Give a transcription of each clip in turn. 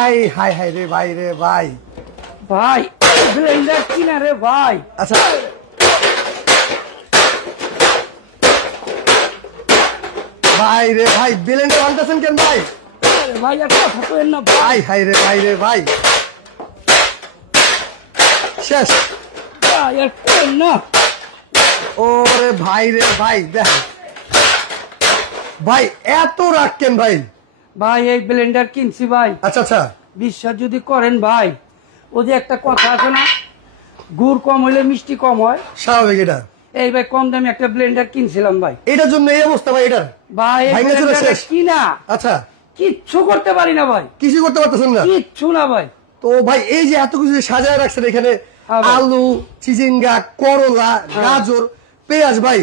I high high রে ভাই রে ভাই ভাই ব্লেন্ডার কিনা রে ভাই। আচ্ছা ভাই রে ভাই ব্লেন্ডার আনতেছেন কেন ভাই? ভাই আর কথা কইেন না ভাই। হাই রে ভাই রে ভাই শেষ ভাই আর কইেন না। ওরে ভাই রে ভাই দেখ ভাই এত রাগ কেন ভাই? ভাই এই ব্লেন্ডার কিনছি ভাই। আচ্ছা আচ্ছা বিশ্বাস যদি করেন ভাই, ও যে একটা কথা আছে না, গুড় কম হইলে মিষ্টি কম হয়, স্বাভাবিক এটা। এই ভাই কম দামে একটা ব্লেন্ডার কিনছিলাম ভাই। এটার জন্য এই অবস্থা ভাই এটার? ভাই এই ব্লেন্ডার কিনা আচ্ছা কিচ্ছু করতে পারি না ভাই, কিছু করতে পারতেছেন না? কিচ্ছু না ভাই। তো ভাই এই যে এত কিছু সাজায় রাখছেন এখানে, আলু, চিচিঙ্গা, করলা, গাজর, পেঁয়াজ ভাই,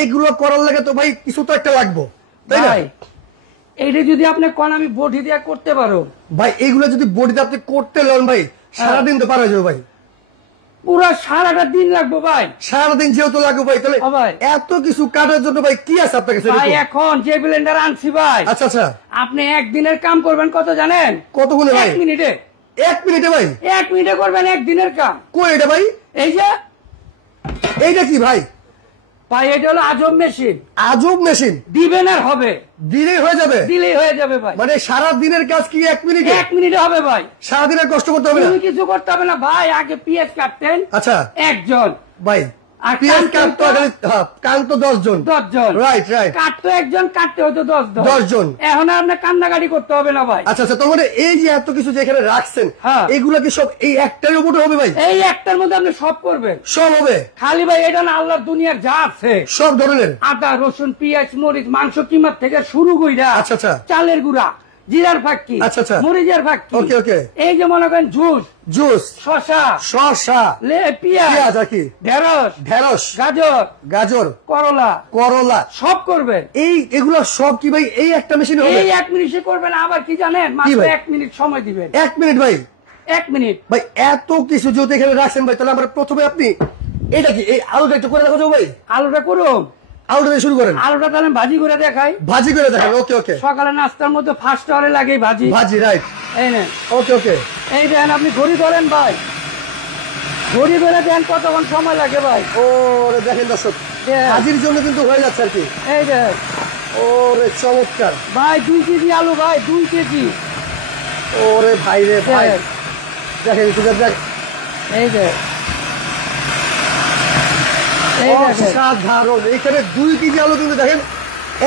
এগুলো করার লাগে তো ভাই কিছু তো একটা লাগবে, তাই না? এইটা যদি আপনি কোন আমি বডি দিয়া করতে পারো ভাই, এইগুলো যদি বডিতে আপনি করতে লন ভাই সারাদিন তো পার হয়ে যাবে ভাই। পুরো সারাটা দিন লাগবে ভাই। সারাদিন যেহেতু লাগবে ভাই, তাহলে এত কিছু কাটার জন্য ভাই কি আছে আপনার কাছে? ভাই এখন যে ব্লেন্ডার আনছি ভাই, আচ্ছা আচ্ছা, আপনি একদিনের কাম করবেন কত জানেন? কতক্ষণে ভাই? 1 মিনিটে। 1 মিনিটে ভাই? 1 মিনিটে করবেন একদিনের কাম। কই এটা ভাই? এই যে এইটা কি ভাই? ভাই এটা হলো আজব মেশিন। আজব মেশিন? দিবেন আর হবে, দিলেই হয়ে যাবে? দিলেই হয়ে যাবে ভাই। মানে সারা দিনের কাজ কি 1 মিনিটে? 1 মিনিটে হবে ভাই। সারাদিনের কষ্ট করতে হবে না? কিছু করতে হবে না ভাই। আগে পেঁয়াজ কাটতেন আচ্ছা একজন ভাই, আর পেঁয়াজ কাটতো কাটতো 10 জন। 10 জন, রাইট রাইট। কাটতো একজন, কাটতে হতো 10 জন। এখন আপনার কান্নাকাটি করতে হবে না ভাই। আচ্ছা আচ্ছা, তোমার এই যে এত কিছু যেখানে রাখছেন এগুলা কি সব এই একটার উপরে হবে ভাই? এই একটার মধ্যে আপনি সব করবেন। সব হবে? খালি ভাই এটা না, আল্লাহর দুনিয়ার যা আছে সব ধরনের আদা, রসুন, পেঁয়াজ, মরিচ, মাংস কিমার থেকে শুরু কইরা, আচ্ছা আচ্ছা, চালের গুঁড়া, জিরার ফাঁকি, আচ্ছা আচ্ছা, মরিচের ফাঁকি, ওকে ওকে, এই যে মনে করেন জুস, জুস, শসা, শসা, পেঁয়াজ, ঢেঁড়স, ঢেঁড়স, গাজর, গাজর, করলা, করলা, সব করবেন। এগুলো সব কি ভাই এই একটা মেশিনে হবে? এই 1 মিনিটে করবেন। আবার কি জানেন, মাত্র 1 মিনিট সময় দিবেন। 1 মিনিট ভাই? 1 মিনিট ভাই। এত কিছু যেহেতু এখানে রাখছেন ভাই, তাহলে আমরা প্রথমে আপনি এটা কি এই আলুটা একটু করে দেখো ভাই। আলুটা করুন, আলুটা দিয়ে শুরু করেন। আলুটা তাহলে ভাজি করে দেখাই। ভাজি করে দেখান, ওকে ওকে। সকালে নাস্তার মধ্যে ফার্স্ট আওয়ারে লাগে ভাজি। ভাজি, রাইট। এই নেন, ওকে ওকে। এই দেন, আপনি ঘড়ি ধরেন ভাই, ঘড়ি ধরে দেন কতক্ষণ সময় লাগে ভাই। ওরে দেখেন দর্শক, ভাজির জন্য কিন্তু হয়ে যাচ্ছে আর কি। এই দেন, ওরে চমৎকার ভাই। 2 কেজি আলু ভাই, 2 কেজি। ওরে ভাই রে ভাই, দেখেন দেখ, এই দেখ, সাধারণ। এখানে 2 কেজি আলু কিন্তু দেখেন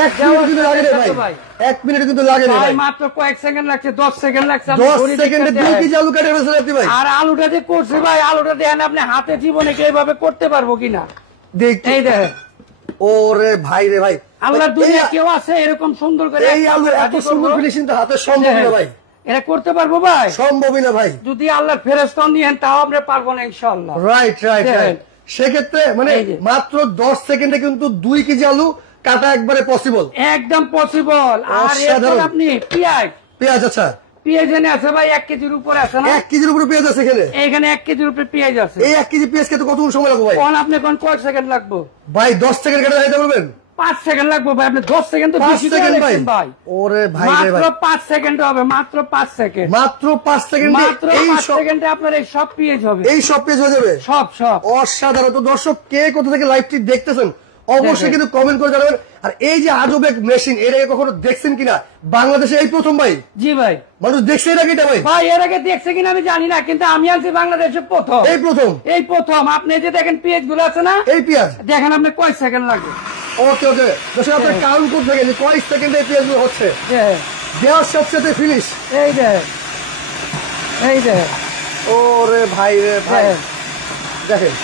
1 মিনিট কিন্তু লাগে না ভাই। 1 মিনিট কিন্তু লাগে না ভাই, মাত্র কয়েক সেকেন্ড লাগছে, 10 সেকেন্ড লাগছে। 10 সেকেন্ডে 2 কেজি আলু কাটে ফেলছেন আপনি ভাই। আর আলুটা যে করছে ভাই, আলুটা দেখেন আপনি হাতে জীবনে এইভাবে করতে পারবো কিনা দেখ। এই দেখেন, ওরে ভাই রে ভাই, আল্লাহর দুনিয়া কেউ আছে এরকম সুন্দর করে এই আলু এত সুন্দর ফিনিশিং তো হাতে সম্ভব না ভাই। এটা করতে পারবো ভাই? সম্ভবই না ভাই। যদি আল্লাহর ফেরেশতা নিয়েন তাও আমরা পারবো না ইনশাআল্লাহ। Right right right. সেক্ষেত্রে মানে মাত্র 10 সেকেন্ডে কিন্তু 2 কেজি আলু কাটা একবারে পসিবল, একদম পসিবল। আর এরপর আপনি পেঁয়াজ, আচ্ছা পেঁয়াজ এনে আছে ভাই 1 কেজির উপরে আছে না? 1 কেজির উপরে পেঁয়াজ আছে এখানে 1 কেজির উপরে পেঁয়াজ আছে। এই 1 কেজি পেঁয়াজ খেতে কতক্ষণ সময় লাগবে ভাই? আপনি কয়েক সেকেন্ড লাগবে ভাই? 10 সেকেন্ড কাটা দিতে পারবেন? 5 সেকেন্ড লাগবে ভাই। আপনি 10 সেকেন্ড তো বেশি সেকেন্ড ভাই। ওরে ভাই রে ভাই, মাত্র 5 সেকেন্ড হবে, মাত্র 5 সেকেন্ড, মাত্র 5 সেকেন্ড, মাত্র 5 সেকেন্ডে আপনার এই সব পেঁয়াজ হবে, এই সব পেঁয়াজ হয়ে যাবে, সব। অসাধারণ। তো দর্শক, কে কোথা থেকে লাইভটি দেখতেছেন অবশ্যই কিন্তু কমেন্ট করে জানাবেন। আর এই যে আজব এক মেশিন, এর আগে কখনো দেখছেন কিনা? বাংলাদেশে এই প্রথম ভাই। জি ভাই। মানুষ দেখছে এর আগে এটা ভাই? ভাই এর আগে দেখছে কিনা আমি জানি না, কিন্তু আমি আনছি বাংলাদেশে প্রথম, এই প্রথম, এই প্রথম। আপনি যে দেখেন পেঁয়াজ গুলো আছে না, এই পেঁয়াজ দেখেন আপনি কয় সেকেন্ড লাগে। ওকে ওকে দর্শক, আপনি কাউন্ট করতে গেলে কয় সেকেন্ডে এই পেঁয়াজ গুলো হচ্ছে দেওয়ার সাথে ফিনিশ। এই দেখ, এই দেখ, ওরে ভাই রে ভাই, দেখেন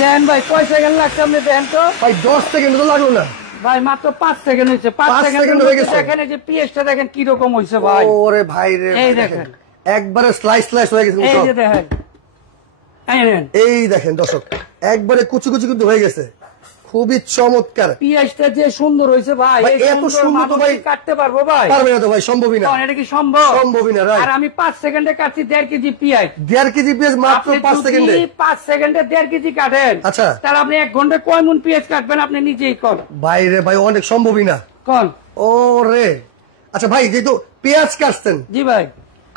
দেন ভাই কয় সেকেন্ড লাগছে আপনি দেন তো ভাই। 10 সেকেন্ড তো লাগলো না ভাই, মাত্র 5 সেকেন্ড হয়েছে। 5 সেকেন্ড হয়ে গেছে। দেখেন এই যে পেঁয়াজটা দেখেন কি রকম হইছে ভাই। ওরে ভাই রে, এই দেখেন একবারে স্লাইস স্লাইস হয়ে গেছে। এই যে দেখেন, এই দেখেন দর্শক, একবারে কুচি কুচি কিন্তু হয়ে গেছে। খুবই চমৎকার। পেঁয়াজটা যে সুন্দর হয়েছে ভাই, এত সুন্দর তো ভাই কাটতে পারবো ভাই? পারবে না তো ভাই, সম্ভবই না। এটা কি সম্ভব? সম্ভবই না। আর আমি 5 সেকেন্ডে কাটছি 1.5 কেজি পেঁয়াজ। 1.5 কেজি পেঁয়াজ মাত্র 5 সেকেন্ডে? 5 সেকেন্ডে 1.5 কেজি কাটেন, আচ্ছা তাহলে আপনি 1 ঘন্টা কয় মন পেঁয়াজ কাটবেন আপনি নিজেই কোন? ভাই রে ভাই, অনেক সম্ভবই না। কোন? ওরে আচ্ছা ভাই, যেহেতু পেঁয়াজ কাটছেন, জি ভাই,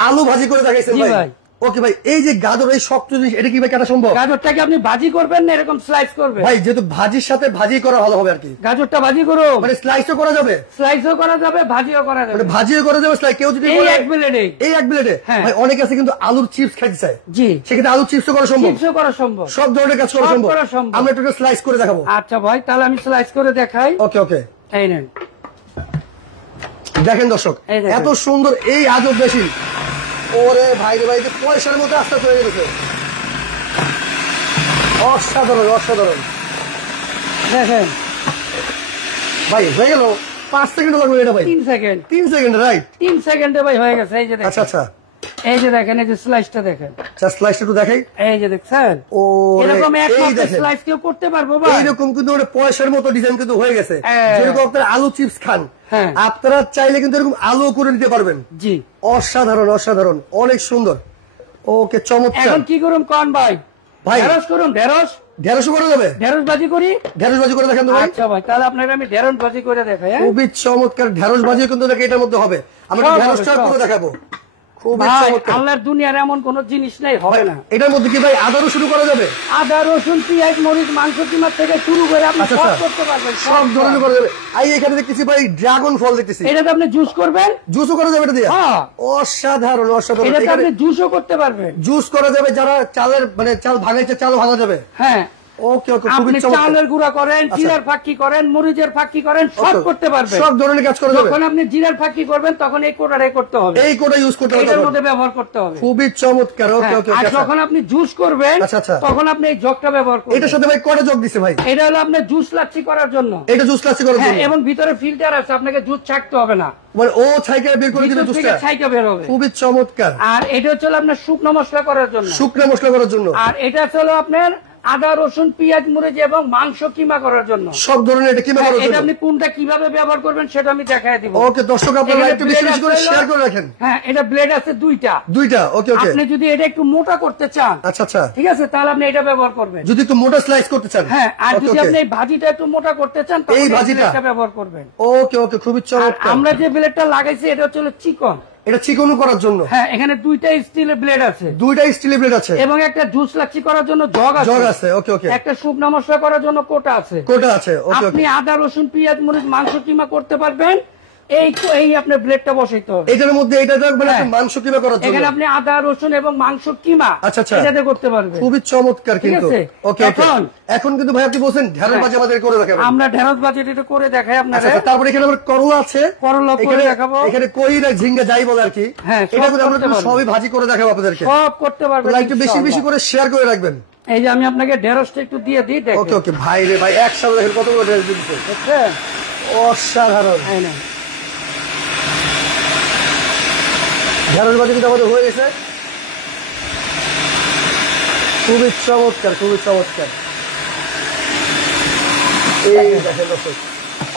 আলু ভাজি করে দেখাইছেন ভাই, ওকে ভাই, এই যে গাজর, এই শক্ত জিনিস, এটা কি ভাই কাটা সম্ভব? গাজরটাকে আপনি ভাজি করবেন না এরকম স্লাইস করবেন? ভাই যেহেতু ভাজির সাথে ভাজি করা ভালো হবে আর কি। গাজরটা ভাজি করো, মানে স্লাইসও করা যাবে, স্লাইসও করা যাবে, ভাজিও করা যাবে, মানে ভাজিও করা যাবে, স্লাইস কেউ যদি এই এক ব্লেডে, এই এক ব্লেডে। ভাই অনেক আছে কিন্তু আলুর চিপস খাইতে চায়, জি, সেক্ষেত্রে আলুর চিপসও করা সম্ভব, চিপসও করা সম্ভব, সব ধরনের কাজ করা সম্ভব। আমরা একটু স্লাইস করে দেখাবো। আচ্ছা ভাই, তাহলে আমি স্লাইস করে দেখাই। ওকে ওকে, এই নেন, দেখেন দর্শক, এত সুন্দর এই আজব মেশিন। ওরে ভাই রে ভাই, পয়সার মতো আস্তে আস্তে হয়ে গেছে, অসাধারণ অসাধারণ। দেখেন ভাই হয়ে গেল, 5 সেকেন্ড লাগবে এটা ভাই, 3 সেকেন্ড, 3 সেকেন্ড, রাইট, 3 সেকেন্ডে ভাই হয়ে গেছে। এই যে দেখেন, আচ্ছা আচ্ছা, এই যে দেখেন, এই যে স্লাইসটা দেখেন, স্লাইসটা একটু দেখাই। এই যে দেখছেন, ও এরকম একমাত্র স্লাইস কেউ করতে পারবো ভাই? এইরকম কিন্তু পয়সার মতো ডিজাইন কিন্তু হয়ে গেছে। যেরকম আপনারা আলু চিপস খান, আপনারা চাইলে কিন্তু এরকম আলু করে নিতে পারবেন। জি, অসাধারণ অসাধারণ, অনেক সুন্দর। ওকে, চমৎকার। এখন কি করুন কোন ভাই? ভাই ঢেঁড়স করুন, ঢেঁড়স, ঢেঁড়স করা যাবে, ঢেঁড়স ভাজি করি, ঢেঁড়স ভাজি করে দেখেন তো ভাই। আচ্ছা ভাই, তাহলে আপনাকে আমি ঢেঁড়স ভাজি করে দেখাই। খুবই চমৎকার, ঢেঁড়স ভাজি কিন্তু এটার মধ্যে হবে। আমরা ঢেঁড়সটা করে দেখাবো। খুবই চমৎকার। আল্লাহর দুনিয়ার এমন কোন জিনিস নেই হবে না। এটার মধ্যে কি ভাই আদা রসুন করা যাবে? আদা রসুন, পেঁয়াজ, মরিচ, মাংস কিমা থেকে শুরু করে আপনি সব করতে পারবেন, সব ধরনের করা যাবে। এখানে দেখতেছি ভাই ড্রাগন ফল দেখতেছি, এটাতে আপনি জুস করবেন, জুসও করা যাবে এটা দিয়ে। অসাধারণ অসাধারণ, এটাতে আপনি জুসও করতে পারবেন, জুস করা যাবে। যারা চালের মানে চাল ভাঙাইছে, চালও ভাঙা যাবে। হ্যাঁ, ওকে ওকে, আপনি চালের গুঁড়া করেন, জিরার ফাঁকি করেন, মরিচের ফাঁকি করেন, সব করতে পারবেন, সব ধরনের কাজ করা যাবে। যখন আপনি জিরার ফাঁকি করবেন তখন এই কোটাটাই করতে হবে, এই কোটা ইউজ করতে হবে, এর মধ্যে ব্যবহার করতে হবে। খুবই চমৎকার। ওকে ওকে, আর যখন আপনি জুস করবেন তখন আপনি এই জগটা ব্যবহার করবেন। এটার সাথে ভাই কটা জগ দিছে ভাই? এটা হলো আপনার জুস লাচ্ছি করার জন্য, এটা জুস লাচ্ছি করার জন্য, এবং ভিতরে ফিল্টার আছে, আপনাকে জুস ছাকতে হবে না, মানে ও ছাইকা বের করে দিবে, জুসটা ছাইকা বের হবে। খুবই চমৎকার। আর এটা হচ্ছে আপনার শুকনো মশলা করার জন্য, শুকনো মশলা করার জন্য। আর এটা হলো আপনার আদা রসুন পেঁয়াজ মরিচ এবং মাংস কিমা করার জন্য, সব ধরনের এটা কিমা করার জন্য। এটা আপনি কোনটা কিভাবে ব্যবহার করবেন সেটা আমি দেখাই দিব। ওকে দর্শক, আপনারা লাইভটা বেশি বেশি করে শেয়ার করে রাখেন। হ্যাঁ, এটা ব্লেড আছে দুইটা। ওকে ওকে, আপনি যদি এটা একটু মোটা করতে চান, আচ্ছা আচ্ছা, ঠিক আছে, তাহলে আপনি এটা ব্যবহার করবেন। যদি একটু মোটা স্লাইস করতে চান, হ্যাঁ, আর যদি আপনি এই ভাজিটা একটু মোটা করতে চান তাহলে এই ভাজিটা ব্যবহার করবেন। ওকে ওকে, খুবই চমৎকার। আমরা যে ব্লেডটা লাগাইছি এটা হচ্ছে চিকন, এটা চিকনও করার জন্য। হ্যাঁ, এখানে দুইটা স্টিলের ব্লেড আছে, ব্লেড আছে, এবং একটা জুস লাচ্ছি করার জন্য জগ আছে। ওকে ওকে, একটা শুকনো মশলা করার জন্য কোটা আছে। ওকে, আপনি আদা রসুন পেঁয়াজ মরিচ মাংস কিমা করতে পারবেন। এই আপনার ব্লেডটা বসাইতে হবে এটার মধ্যে, এটা মানে মাংস কিমা করার জন্য। এখানে আপনি আদা রসুন এবং মাংস কিমা এটাতে করতে পারবেন। খুবই চমৎকার কিন্তু। ওকে ওকে, এখন কিন্তু ভাই আপনি বলছেন ঢেঁড়স ভাজি আমাদের করে দেখাবেন। আমরা ঢেঁড়স ভাজি এটা করে দেখাই আপনাদের। তারপরে এখানে আমার করলা আছে, করলা করে দেখাবো। এখানে কই না ঝিঙ্গা যাই বলে আর কি, হ্যাঁ, এটা কিন্তু আমরা সবই ভাজি করে দেখাবো আপনাদেরকে। সব করতে পারবেন, একটু বেশি বেশি করে শেয়ার করে রাখবেন। এই যে আমি আপনাকে ঢেঁড়সটা একটু দিয়ে দিই, দেখেন। ওকে ওকে ভাই রে ভাই, একসাথে দেখেন কতগুলো ঢেঁড়স দিচ্ছে, দেখছেন? অসাধারণ। ঢেঁড়স ভাজি কিন্তু আমাদের হয়ে গেছে, খুবই চমৎকার খুবই চমৎকার। এই দেখেন দর্শক,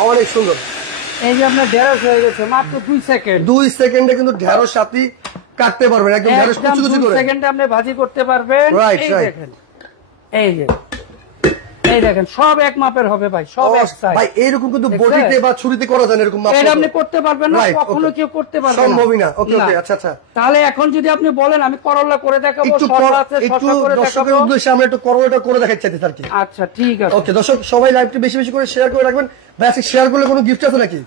অনেক সুন্দর। এই যে আপনার ঢেঁড়স হয়ে গেছে মাত্র 2 সেকেন্ড। 2 সেকেন্ডে কিন্তু ঢেঁড়স আপনি কাটতে পারবেন, একদম ঢেঁড়স কুচি কুচি করে। 2 সেকেন্ডে আপনি ভাজি করতে পারবেন। এই দেখেন, এই দেখেন, সব এক মাপের হবে ভাই, সব এক সাইজ ভাই। এইরকম কিন্তু বডিতে বা ছুরিতে করা যায় এরকম মাপ, এটা আপনি করতে পারবেন না, কখনো কেউ করতে পারবে না, সম্ভবই না। ওকে ওকে, আচ্ছা আচ্ছা। তাহলে এখন যদি আপনি বলেন আমি করলা করে দেখাবো, একটু দর্শকের উদ্দেশ্যে আমরা একটু করলাটা করে দেখাচ্ছি আর কি। আচ্ছা ঠিক আছে। ওকে দর্শক, সবাই লাইভটি বেশি বেশি করে শেয়ার করে রাখবেন। ভাই আজকে শেয়ার করলে কোনো গিফট আছে নাকি?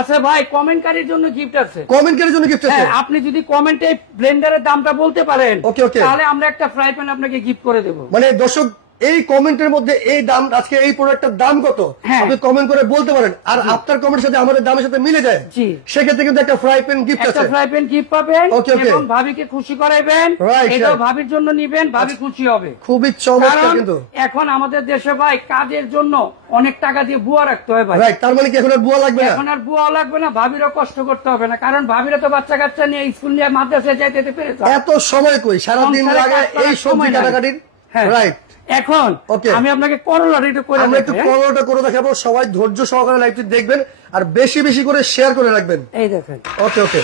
আচ্ছা ভাই, কমেন্টকারীর জন্য গিফট আছে। কমেন্টকারীর জন্য গিফট আছে? হ্যাঁ, আপনি যদি কমেন্টে ব্লেন্ডারের দামটা বলতে পারেন, ওকে ওকে, তাহলে আমরা একটা ফ্রাই প্যান আপনাকে গিফট করে দেব। মানে দর্শক, এই কমেন্টের মধ্যে এই দাম, আজকে এই প্রোডাক্টের দাম কত আপনি কমেন্ট করে বলতে পারেন, আর আপনার কমেন্টের সাথে আমাদের দামের সাথে মিলে যায়, সেক্ষেত্রে কিন্তু একটা ফ্রাই প্যান গিফট আছে, একটা ফ্রাই প্যান গিফট পাবেন, এবং ভাবিকে খুশি করাইবেন, এটাও ভাবির জন্য নিবেন, ভাবি খুশি হবে। খুবই চমৎকার। কিন্তু এখন আমাদের দেশে ভাই কাজের জন্য অনেক টাকা দিয়ে বুয়া রাখতে হয় ভাই। তার মানে কি এখন আর বুয়া লাগবে না? এখন আর বুয়া লাগবে না, ভাবিরও কষ্ট করতে হবে না, কারণ ভাবিরা তো বাচ্চা কাচ্চা নিয়ে স্কুল নিয়ে মাদ্রাসায় যাইতে পেরেছে। এত সময় কই, সারাদিন লাগে এই সবজি কাটাকাটির। রাইট, এখন আমি আপনাকে করলাটা একটু করে আমরা একটু করলাটা করে দেখাবো। সবাই ধৈর্য সহকারে লাইভটি দেখবেন আর বেশি বেশি করে শেয়ার করে রাখবেন। এই দেখেন, ওকে ওকে,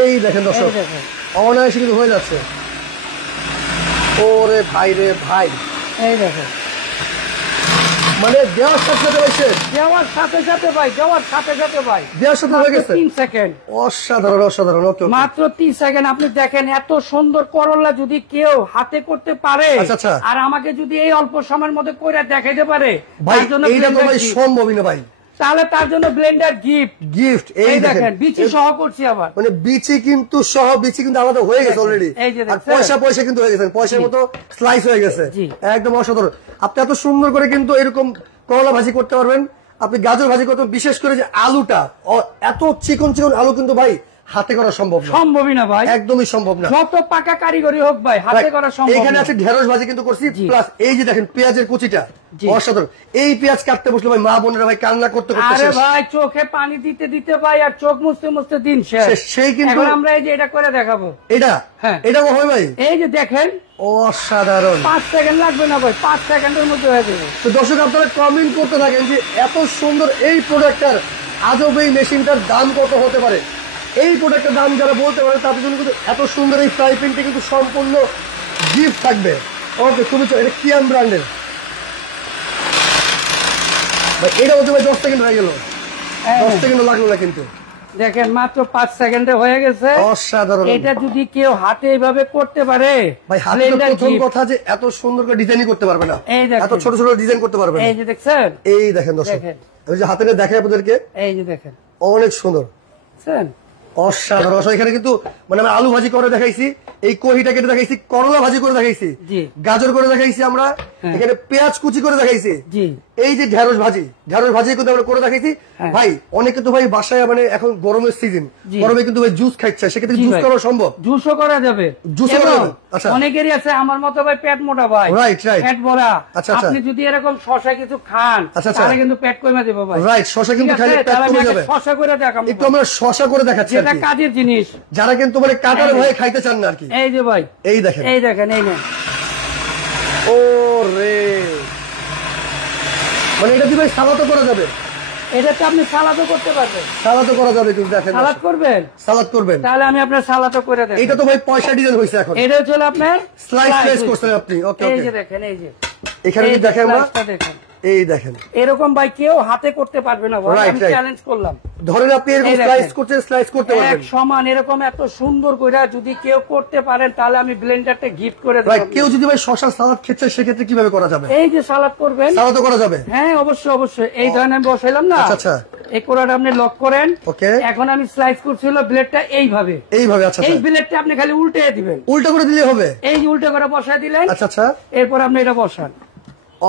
এই দেখেন দর্শক, অনায়াসে কিন্তু হয়ে যাচ্ছে। ওরে ভাই রে ভাই, এই দেখেন, মানে দেওয়ার সাথে সাথে হয়েছে, দেওয়ার সাথে সাথে ভাই, দেওয়ার সাথে সাথে ভাই, দেওয়ার সাথে হয়ে গেছে 3 সেকেন্ড। অসাধারণ অসাধারণ। ওকে মাত্র 3 সেকেন্ড। আপনি দেখেন এত সুন্দর করলা যদি কেউ হাতে করতে পারে, আর আমাকে যদি এই অল্প সময়ের মধ্যে করে দেখাইতে পারে, ভাই এইটা তো ভাই সম্ভবই না ভাই, তাহলে তার জন্য ব্লেন্ডার গিফট। এই দেখেন বিচি সহ করছি আবার, মানে বিচি কিন্তু সহ, বিচি কিন্তু আমাদের হয়ে গেছে অলরেডি, আর পয়সা কিন্তু হয়ে গেছে, পয়সার মতো স্লাইস হয়ে গেছে, একদম অসাধারণ। আপনি এত সুন্দর করে কিন্তু এরকম করলা ভাজি করতে পারবেন, আপনি গাজর ভাজি করতে, বিশেষ করে যে আলুটা এত চিকন চিকন আলু কিন্তু ভাই হাতে করা সম্ভবই না ভাই, একদমই সম্ভব না, যত পাকা কারিগরি হোক ভাই হাতে করা সম্ভব। এখানে আছে ঢেঁড়স ভাজি কিন্তু করছি, প্লাস এই যে দেখেন পেঁয়াজের কুচিটা অসাধারণ। এই পেঁয়াজ কাটতে বসলে ভাই মা বোনেরা ভাই কান্না করতে করতে আরে ভাই চোখে পানি দিতে দিতে ভাই আর চোখ মুছতে মুছতে দিন শেষ। সেই কিন্তু আমরা এই যে এটা করে দেখাবো, এটা হয় ভাই, এই যে দেখেন অসাধারণ। 5 সেকেন্ড লাগবে না ভাই, 5 সেকেন্ডের মধ্যে হয়ে যাবে। তো দর্শক আপনারা কমেন্ট করতে থাকেন যে এত সুন্দর এই প্রোডাক্টটার, আজব এই মেশিনটার দাম কত হতে পারে। এই প্রোডাক্টের দাম যারা বলতে পারে তাদের জন্য কিন্তু এত সুন্দর এই ফ্রাই প্যানটি কিন্তু সম্পূর্ণ গিফট থাকবে। ওকে, খুবই এটা কিয়াম ব্র্যান্ডের ভাই, এটা হচ্ছে ভাই 10 সেকেন্ড হয়ে গেল, 10 সেকেন্ড লাগলো না কিন্তু দেখেন মাত্র 5 সেকেন্ডে হয়ে গেছে, অসাধারণ। এটা যদি কেউ হাতে এইভাবে করতে পারে ভাই, হাতে প্রথম কথা যে এত সুন্দর করে ডিজাইনই করতে পারবে না, এত ছোট ছোট ডিজাইন করতে পারবে না। এই যে দেখছেন, এই দেখেন দর্শক, ওই যে হাতে দেখাই আপনাদেরকে, এই যে দেখেন অনেক সুন্দর, দেখছেন অসাধারণ। এখানে কিন্তু মানে আমরা আলু ভাজি করে দেখাইছি, এই কহিটা কেটে দেখাইছি, করলা ভাজি করে দেখাইছি, গাজর করে দেখাইছি, আমরা এখানে পেঁয়াজ কুচি করে দেখাইছি, এই যে ঢেঁড়স ভাজি কিন্তু আমরা করে দেখাইছি। ভাই অনেকে তো ভাই বাসায় মানে এখন গরমের সিজন, গরমে কিন্তু ভাই জুস খাচ্ছে, সেক্ষেত্রে জুস করা সম্ভব, জুসও করা যাবে, জুসও করা যাবে। আচ্ছা, অনেকেরই আছে আমার মতো ভাই পেট মোটা ভাই, রাইট রাইট, পেট ভরা। আচ্ছা, আপনি যদি এরকম শশা কিছু খান তাহলে কিন্তু পেট কমে যাবে ভাই, রাইট, শশা কিন্তু খেলে পেট কমে যাবে। শশা করে দেখাবো, একটু আমরা শশা করে দেখাচ্ছি, এটা কাজের জিনিস, যারা কিন্তু মানে কাটার ভয়ে খাইতে চান না আর কি। এই যে ভাই, এই দেখেন, এই দেখেন, এই নেন, ও রে, মানে এটা দিয়ে ভাই সালাদও করা যাবে, এটাতে আপনি সালাদও করতে পারবেন, সালাদও করা যাবে কিন্তু দেখেন, সালাদ করবেন, সালাদ করবেন, তাহলে আমি আপনার সালাদও করে দেব। এটা তো ভাই পয়সা ডিজাইন হইছে, এখন এটা হচ্ছে আপনার স্লাইস করছেন আপনি। ওকে ওকে, এই যে দেখেন, এই যে এখানে কি দেখেন, আমরা দেখেন, এই দেখেন, এরকম ভাই কেউ হাতে করতে পারবে না ভাই, আমি চ্যালেঞ্জ করলাম। ধরেন আপনি এরকম স্লাইস করতে পারবেন, এক সমান এরকম এত সুন্দর করে যদি কেউ করতে পারেন তাহলে আমি ব্লেন্ডারটা গিফট করে দেব। কেউ যদি ভাই শশার সালাদ খেতে, সেক্ষেত্রে কিভাবে করা যাবে? এই যে সালাদ করবেন, সালাদও করা যাবে, হ্যাঁ অবশ্যই অবশ্যই। এই ধরনের আমি বসাইলাম না, আচ্ছা আচ্ছা, এই কোড়াটা আপনি লক করেন। ওকে, এখন আমি স্লাইস করছিল ব্লেডটা এইভাবে, আচ্ছা, এই ব্লেডটা আপনি খালি উল্টে দিবেন, উল্টা করে দিলে হবে, এই যে উল্টা করে বসায় দিলেন, আচ্ছা আচ্ছা, এরপর আপনি এটা বসান,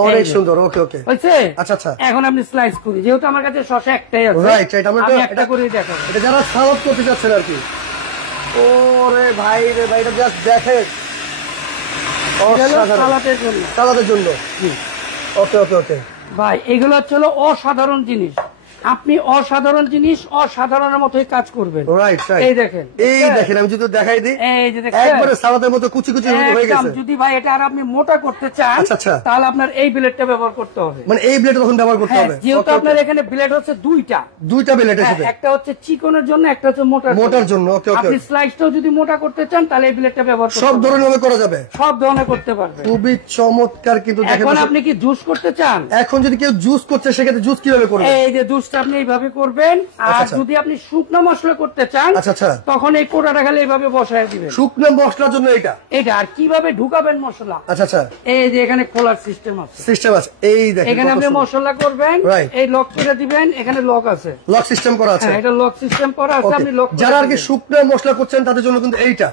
অনেক সুন্দর। ওকে ওকে, হয়েছে, আচ্ছা আচ্ছা। এখন আপনি স্লাইস করি, যেহেতু আমার কাছে শসা একটাই আছে, রাইট রাইট, আমি একটা করে দেখাবো, এটা যারা সালাদ করতে যাচ্ছেন আর কি। ওরে ভাই রে ভাই, এটা জাস্ট দেখে সালাদের জন্য, সালাদের জন্য। ওকে ওকে ওকে ভাই, এগুলো হচ্ছে অসাধারণ জিনিস, আপনি অসাধারণ জিনিস অসাধারণের মতোই কাজ করবেন। রাইট রাইট, এই দেখেন, এই দেখেন, আমি যদি দেখাই দিই, এই যে দেখেন একবারে সালাদের মতো কুচি কুচি হয়ে গেছে। যদি ভাই এটা আর আপনি মোটা করতে চান, আচ্ছা আচ্ছা, তাহলে আপনার এই ব্লেডটা ব্যবহার করতে হবে, মানে এই ব্লেড তখন ব্যবহার করতে হবে, যেহেতু আপনার এখানে ব্লেড হচ্ছে দুইটা ব্লেড আছে, একটা হচ্ছে চিকনের জন্য, একটা হচ্ছে মোটার জন্য। ওকে ওকে, আপনি স্লাইসটাও যদি মোটা করতে চান তাহলে এই ব্লেডটা ব্যবহার করতে সব ধরনের করা যাবে, সব ধরনের করতে পারবে, খুবই চমৎকার। কিন্তু এখন আপনি কি জুস করতে চান, এখন যদি কেউ জুস করছে, সেক্ষেত্রে জুস কিভাবে করবেন? এই যে জুসটা আপনি এইভাবে করবেন। আর যদি আপনি শুকনো মশলা করতে চান, আচ্ছা, তখন এই কোটাটা খালি এইভাবে বসায় দিবেন, শুকনো মশলার জন্য এটা। আর কিভাবে ঢুকাবেন মশলা, আচ্ছা, এই যে এখানে খোলার সিস্টেম আছে, এই দেখেন, এখানে আপনি মশলা করবেন, এই লক করে দিবেন, এখানে লক আছে, লক সিস্টেম করা আছে, এটা লক সিস্টেম করা আছে, আপনি লক, যারা আর কি শুকনো মশলা করছেন তাদের জন্য কিন্তু এইটা,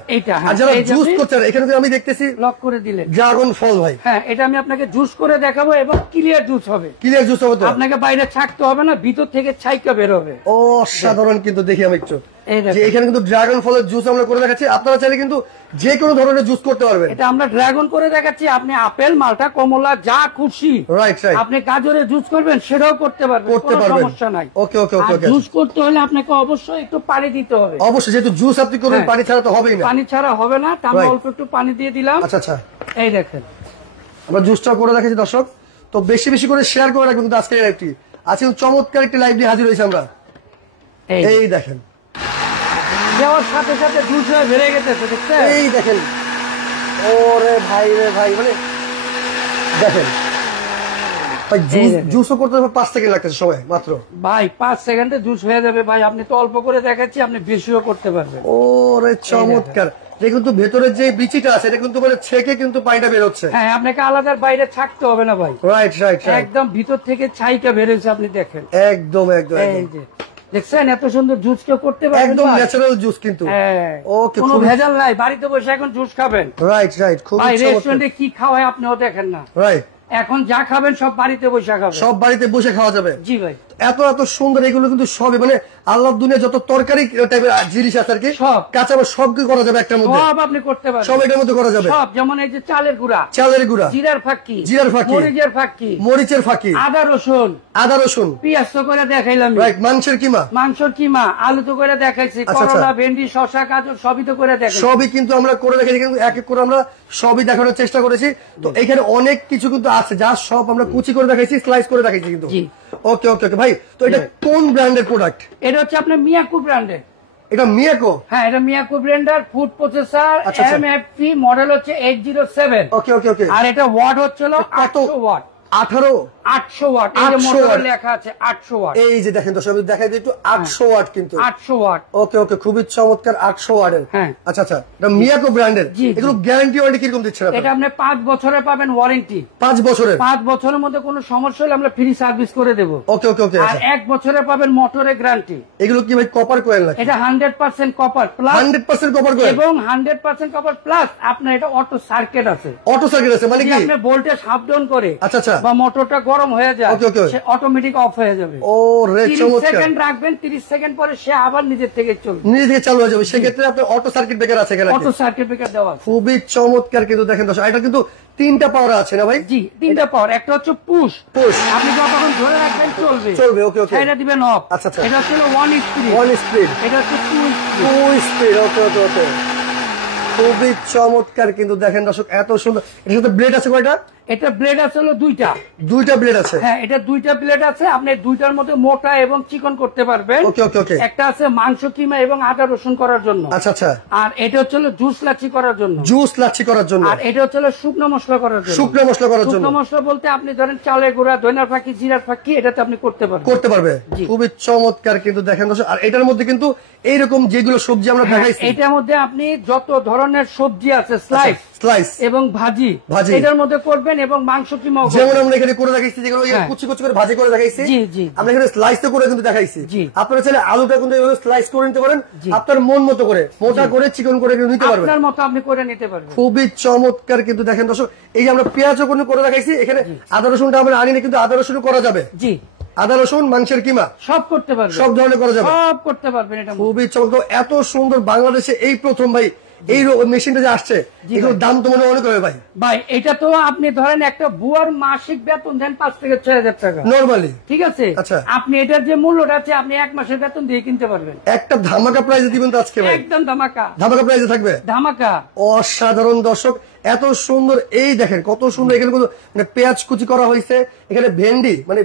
আর যারা জুস করছেন, এখানে আমি দেখতেছি লক করে দিলেন ড্রাগন ফল। ভাই হ্যাঁ, এটা আমি আপনাকে জুস করে দেখাবো, এবং ক্লিয়ার জুস হবে, ক্লিয়ার জুস হবে, তো আপনাকে বাইরে ছাকতে হবে না, ভিতর থেকে ছাইকা বের হবে। অসাধারণ। কিন্তু দেখি আমি একটু, এখানে কিন্তু ড্রাগন ফলের জুস আমরা করে দেখাচ্ছি, আপনারা চাইলে কিন্তু যে কোনো ধরনের জুস করতে পারবেন। এটা আমরা ড্রাগন করে দেখাচ্ছি, আপনি আপেল, মালটা, কমলা যা খুশি, রাইট রাইট, আপনি গাজরের জুস করবেন সেটাও করতে পারবেন, কোনো সমস্যা নাই। ওকে ওকে ওকে, জুস করতে হলে আপনাকে অবশ্যই একটু পানি দিতে হবে, অবশ্যই, যেহেতু জুস আপনি করবেন, পানি ছাড়া তো হবেই না, পানি ছাড়া হবে না, তো আমি অল্প একটু পানি দিয়ে দিলাম। আচ্ছা আচ্ছা, এই দেখেন, আমরা জুসটা করে দেখাচ্ছি দর্শক, তো বেশি বেশি করে শেয়ার করে রাখবেন কিন্তু আজকের লাইভটি। আজকে চমৎকার একটি লাইভ নিয়ে হাজির হয়েছে আমরা। এই দেখেন, দেওয়ার সাথে সাথে জুস হয়ে বেড়ে গেছে, দেখছেন, এই দেখেন, ওরে ভাই রে ভাই, মানে দেখেন জুসও করতে 5 সেকেন্ড লাগতেছে সময় মাত্র ভাই, 5 সেকেন্ডে জুস হয়ে যাবে ভাই। আপনি তো অল্প করে দেখাচ্ছি, আপনি বেশিও করতে পারবেন। ওরে চমৎকার। কিন্তু ভেতরের যে বিচিটা আছে এটা কিন্তু মানে ছেঁকে কিন্তু পানিটা বের হচ্ছে। হ্যাঁ, আপনাকে আলাদা বাইরে থাকতে হবে না ভাই। রাইট রাইট, একদম ভিতর থেকে ছাইটা বের হয়েছে, আপনি দেখেন। একদম একদম। এই যে দেখছেন, এত সুন্দর জুস কেউ করতে পারে, একদম ন্যাচারাল জুস কিন্তু। ওকে, কোনো ভেজাল নাই। বাড়িতে বসে এখন জুস খাবেন। রাইট রাইট, খুব ভাই রেস্টুরেন্টে কি খাওয়ায় আপনিও দেখেন না। রাইট, এখন যা খাবেন সব বাড়িতে বসে খাবেন, সব বাড়িতে বসে খাওয়া যাবে। জি ভাই। এত এত সুন্দর এগুলো কিন্তু সবই মানে আল্লাহর দুনিয়া যত তরকারি টাইপের জিনিস আছে আর কি, সব কাঁচা সব কি করা যাবে একটার মধ্যে, সব আপনি করতে পারবেন, সব এটার মধ্যে করা যাবে। সব, যেমন এই যে চালের গুঁড়া, চালের গুঁড়া, জিরার ফাঁকি, মরিচের ফাঁকি, মরিচের ফাঁকি, আদা রসুন, পেঁয়াজ তো করে দেখাইলাম, রাইট, মাংসের কিমা, আলু তো করে দেখাইছি, করলা, ভেন্ডি, শসা, গাজর সবই তো করে দেখাইছি। সবই কিন্তু আমরা করে দেখাইছি, কিন্তু এক এক করে আমরা সবই দেখানোর চেষ্টা করেছি। তো এখানে অনেক কিছু কিন্তু আছে যা সব আমরা কুচি করে দেখাইছি, স্লাইস করে দেখাইছি কিন্তু। ওকে ওকে ওকে ভাই, তো এটা কোন ব্র্যান্ডের প্রোডাক্ট? এটা হচ্ছে আপনার মিয়াকো ব্র্যান্ডের। এটা মিয়াকো? হ্যাঁ, এটা মিয়াকো ব্র্যান্ডের ফুড প্রসেসর, এমএফপি মডেল হচ্ছে 807। ওকে ওকে ওকে। আর এটা ওয়াট হচ্ছে 800 ওয়াট। 800 ওয়াট, এই যে মোটরে লেখা আছে 800 ওয়াট। এই যে দেখেন, তো সব দেখাই দিই একটু, 800 ওয়াট কিন্তু, 800 ওয়াট। ওকে ওকে, খুবই চমৎকার, 800 ওয়াটের। হ্যাঁ, আচ্ছা আচ্ছা, এটা মিয়াকো ব্র্যান্ডের। এগুলো গ্যারান্টি ওয়ারেন্টি কিরকম দিচ্ছেন আপনি? এটা আপনি 5 বছরের পাবেন ওয়ারেন্টি। 5 বছরের? 5 বছরের মধ্যে কোনো সমস্যা হলে আমরা ফ্রি সার্ভিস করে দেব। ওকে ওকে ওকে। আর 1 বছরের পাবেন মোটরের গ্যারান্টি। এগুলো কি ভাই কপার কয়েল নাকি? এটা 100% কপার প্লাস, 100% কপার কয়েল এবং 100% কপার প্লাস আপনার এটা অটো সার্কিট আছে। অটো সার্কিট আছে মানে কি? আপনি ভোল্টেজ আপ ডাউন করে, আচ্ছা আচ্ছা, বা মোটরটা গরম হয়ে যায়, ওকে ওকে, সে অটোমেটিক অফ হয়ে যাবে। ও রে, 30 সেকেন্ড রাখবেন, 30 সেকেন্ড পরে সে আবার নিজের থেকে চলবে, নিজে থেকে চালু হয়ে যাবে। সেক্ষেত্রে আপনার অটো সার্কিট ব্রেকার আছে এখানে, অটো সার্কিট ব্রেকার দেওয়া আছে। খুবই চমৎকার কিন্তু দেখেন দর্শক, এটা কিন্তু 3টা পাওয়ার আছে না ভাই? জি, 3টা পাওয়ার। একটা হচ্ছে পুশ, আপনি যতক্ষণ ধরে রাখবেন চলবে। ওকে ওকে, এটা দিবেন অফ। আচ্ছা আচ্ছা, এটা হচ্ছে 1 স্পিড, এটা হচ্ছে 2 স্পিড। ওকে ওকে ওকে, খুবই চমৎকার কিন্তু দেখেন দর্শক, এত সুন্দর। এর সাথে ব্লেড আছে কয়টা? এটা ব্লেড আছে হলো 2টা ব্লেড আছে। হ্যাঁ, এটা 2টা ব্লেড আছে। আপনি 2টার মধ্যে মোটা এবং চিকন করতে পারবেন। ওকে ওকে ওকে। একটা আছে মাংস কিমা এবং আদা রসুন করার জন্য। আচ্ছা আচ্ছা। আর এটা হচ্ছে জুস লাচ্ছি করার জন্য। আর এটা হচ্ছে শুকনো মশলা করার জন্য। শুকনো মশলা বলতে আপনি ধরেন চালের গুঁড়া, ধনিয়ার ফাঁকি, জিরার ফাঁকি, এটাতে আপনি করতে পারবে। খুবই চমৎকার কিন্তু দেখেন দর্শক। আর এটার মধ্যে কিন্তু এইরকম যেগুলো সবজি আমরা দেখাইছি, এটার মধ্যে আপনি যত ধরনের সবজি আছে, স্লাইস এবং ভাজি এটার মধ্যে করবেন, এবং মাংস কিমা, যেমন আমরা এখানে করে দেখাইছি, যেগুলো কুচি কুচি করে ভাজি করে দেখাইছি, আমরা এখানে স্লাইস তো করে কিন্তু দেখাইছি। আপনারা চাইলে আলুটা কিন্তু স্লাইস করে নিতে পারেন, আপনার মন মতো করে, মোটা করে, চিকন করে নিতে পারবেন, আপনার মতো আপনি করে নিতে পারবেন। খুবই চমৎকার কিন্তু দেখেন দর্শক। এই যে আমরা পেঁয়াজও করে দেখাইছি, এখানে আদা রসুনটা আমরা আনিনি, কিন্তু আদা রসুন করা যাবে। জি, আদা রসুন, মাংসের কিমা সব করতে পারবেন, সব ধরনের করা যাবে, সব করতে পারবেন। এটা খুবই চমৎকার, এত সুন্দর। বাংলাদেশে এই প্রথম ভাই এই মেশিনটা যে আসছে, এগুলোর দাম তো মনে অনেক হবে ভাই। এটা তো আপনি ধরেন একটা বুয়ার মাসিক বেতন দেন 5 থেকে 6,000 টাকা নরমালি, ঠিক আছে? আচ্ছা, আপনি এটার যে মূল্যটা আছে আপনি 1 মাসের বেতন দিয়ে কিনতে পারবেন। একটা ধামাকা প্রাইজে দিবেন তো আজকে ভাই? একদম ধামাকা প্রাইজে থাকবে, ধামাকা। অসাধারণ দর্শক, এত সুন্দর। এই দেখেন কত সুন্দর, এখানে কিন্তু পেঁয়াজ কুচি করা হয়েছে, এখানে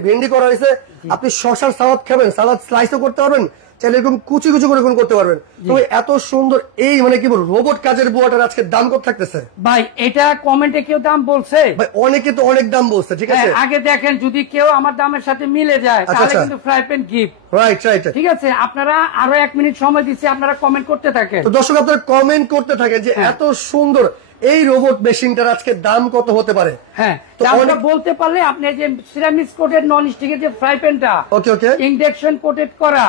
ভেন্ডি করা হয়েছে। আপনি শসার সালাদ খাবেন, সালাদ স্লাইসও করতে পারবেন, চাইলে এরকম কুচি কুচি করে করতে পারবেন। তো এত সুন্দর এই কি বলবো, রোবট কাজের বুয়াটার আজকে দাম কত থাকতেছে ভাই? এটা কমেন্টে কেউ দাম বলছে ভাই, অনেকে তো অনেক দাম বলছে, ঠিক আছে? আগে দেখেন, যদি কেউ আমার দামের সাথে মিলে যায় তাহলে কিন্তু fry pan gift. Right right, ঠিক আছে। আপনারা আরো 1 মিনিট সময় দিচ্ছি, আপনারা কমেন্ট করতে থাকেন। তো দর্শক আপনারা কমেন্ট করতে থাকেন যে এত সুন্দর এই রোবট মেশিনটার আজকে দাম কত হতে পারে। হ্যাঁ, দামটা বলতে পারলে আপনি যে সিরামিক কোটেড নন স্টিকের যে ফ্রাই প্যানটা, ওকে ওকে, ইন্ডাকশন কোটেড করা,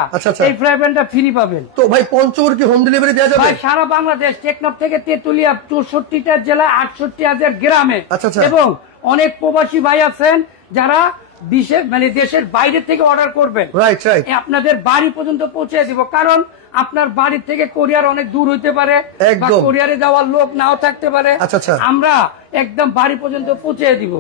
এই ফ্রাই প্যানটা ফ্রি পাবেন। তো ভাই পঞ্চগড় কি হোম ডেলিভারি দেওয়া যাবে? ভাই সারা বাংলাদেশ, টেকনাফ থেকে তেতুলিয়া, 64টা জেলা, 68,000 গ্রামে, এবং অনেক প্রবাসী ভাই আছেন যারা বিশেষ দেশের বাইরে থেকে অর্ডার করবেন। রাইট রাইট, আপনাদের বাড়ি পর্যন্ত পৌঁছে দিব, কারণ আপনার বাড়ি থেকে কোরিয়ার অনেক দূর হইতে পারে, বা কোরিয়ারে যাওয়ার লোক নাও থাকতে পারে। আমরা একদম বাড়ি পর্যন্ত পৌঁছে দিব।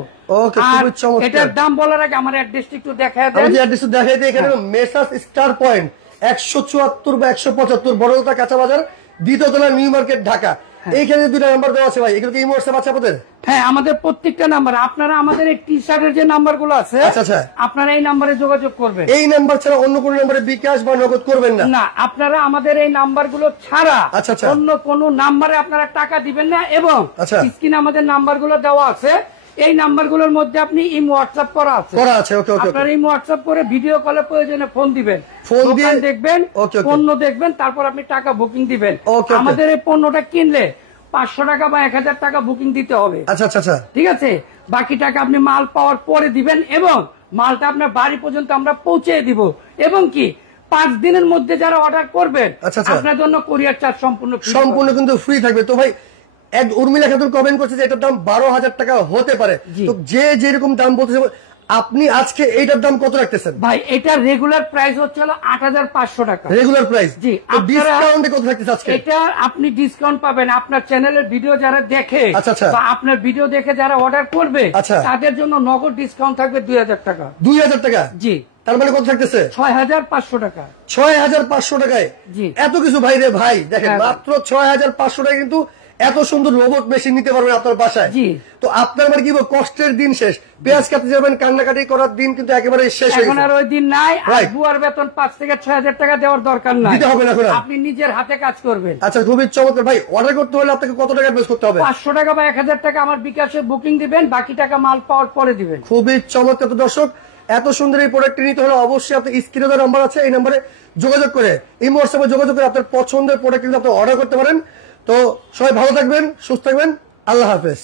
এটার দাম বলার আগে আমার অ্যাড্রেসটা একটু দেখায় দেন। দেখাই দিই, এখানে মেসার্স স্টার পয়েন্ট 174 বা 175 বড়দা কাঁচা বাজার, দ্বিতীয় তলা, নিউ মার্কেট, ঢাকা। এইখানে 2টা নাম্বার দেওয়া আছে ভাই, এগুলো কি ইমো হোয়াটসঅ্যাপ আছে আপনাদের? হ্যাঁ, আমাদের প্রত্যেকটা নাম্বার। আপনারা আমাদের এই টি শার্টের যে নাম্বার গুলো আছে, আপনারা এই নাম্বারে যোগাযোগ করবেন। এই নাম্বার ছাড়া অন্য কোন নাম্বারে বিকাশ বা নগদ করবেন না? না, আপনারা আমাদের এই নাম্বার গুলো ছাড়া অন্য কোন নাম্বারে আপনারা টাকা দিবেন না। এবং স্ক্রিনে আমাদের নাম্বার গুলো দেওয়া আছে, এই নাম্বারগুলোর মধ্যে আপনি ইমো হোয়াটসঅ্যাপ করা আছে। ওকে ওকে। আপনার ইমো হোয়াটসঅ্যাপ করে ভিডিও কলে প্রয়োজনে ফোন দিবেন, ফোন দিয়ে দেখবেন, পণ্য দেখবেন, তারপর আপনি টাকা বুকিং দিবেন। আমাদের এই পণ্যটা কিনলে 500 টাকা বা 1000 টাকা বুকিং দিতে হবে। আচ্ছা আচ্ছা আচ্ছা, ঠিক আছে। বাকি টাকা আপনি মাল পাওয়ার পরে দিবেন এবং মালটা আপনার বাড়ি পর্যন্ত আমরা পৌঁছে দিব। এবং কি 5 দিনের মধ্যে যারা অর্ডার করবেন আপনার জন্য কুরিয়ার চার্জ সম্পূর্ণ কিন্তু ফ্রি থাকবে। তো ভাই এক উর্মিলা খাতুন কমেন্ট করছে যে এটার দাম 12,000 টাকা হতে পারে, তো যে যেরকম দাম বলতেছে আপনি আজকে এইটার দাম কত রাখতেছেন? ভাই এটা রেগুলার প্রাইস হচ্ছে 8,500 টাকা রেগুলার প্রাইস। জি, ডিসকাউন্টে কত রাখতেছে আজকে? এটা আপনি ডিসকাউন্ট পাবেন আপনার চ্যানেলের ভিডিও যারা দেখে বা আপনার ভিডিও দেখে যারা অর্ডার করবে তাদের জন্য নগদ ডিসকাউন্ট থাকবে 2,000 টাকা। 2,000 টাকা? জি। তার মানে কত থাকতেছে? 6,500 টাকা। 6,500 টাকায় এত কিছু? ভাই রে ভাই দেখেন, মাত্র 6,500 টাকা কিন্তু এত সুন্দর রোবট মেশিন নিতে পারবেন আপনার বাসায়। তো আপনার মানে কি কষ্টের দিন শেষ, পেঁয়াজ কাটতে যাবেন, কান্নাকাটি করার দিন কিন্তু একেবারে শেষ হয়ে গেছে। এখন আর ওই দিন নাই। বুয়ার বেতন 5 থেকে 6,000 টাকা দেওয়ার দরকার নাই, দিতে হবে না, আপনি নিজের হাতে কাজ করবেন। আচ্ছা, খুবই চমৎকার। ভাই অর্ডার করতে হলে আপনাকে কত টাকা ইনভেস্ট করতে হবে? 500 টাকা বা 1000 টাকা আমার বিকাশে বুকিং দিবেন, বাকি টাকা মাল পাওয়ার পরে দিবেন। খুবই চমৎকার। তো দর্শক, এত সুন্দর এই প্রোডাক্টটি নিতে হলে অবশ্যই আপনি স্ক্রিনে দেওয়া নাম্বার আছে, এই নাম্বারে যোগাযোগ করে এই হোয়াটসঅ্যাপে যোগাযোগ করে আপনার পছন্দের প্রোডাক্ট কিন্তু আপনি অর্ডার করতে পারেন। তো সবাই ভালো থাকবেন, সুস্থ থাকবেন, আল্লাহ হাফেজ।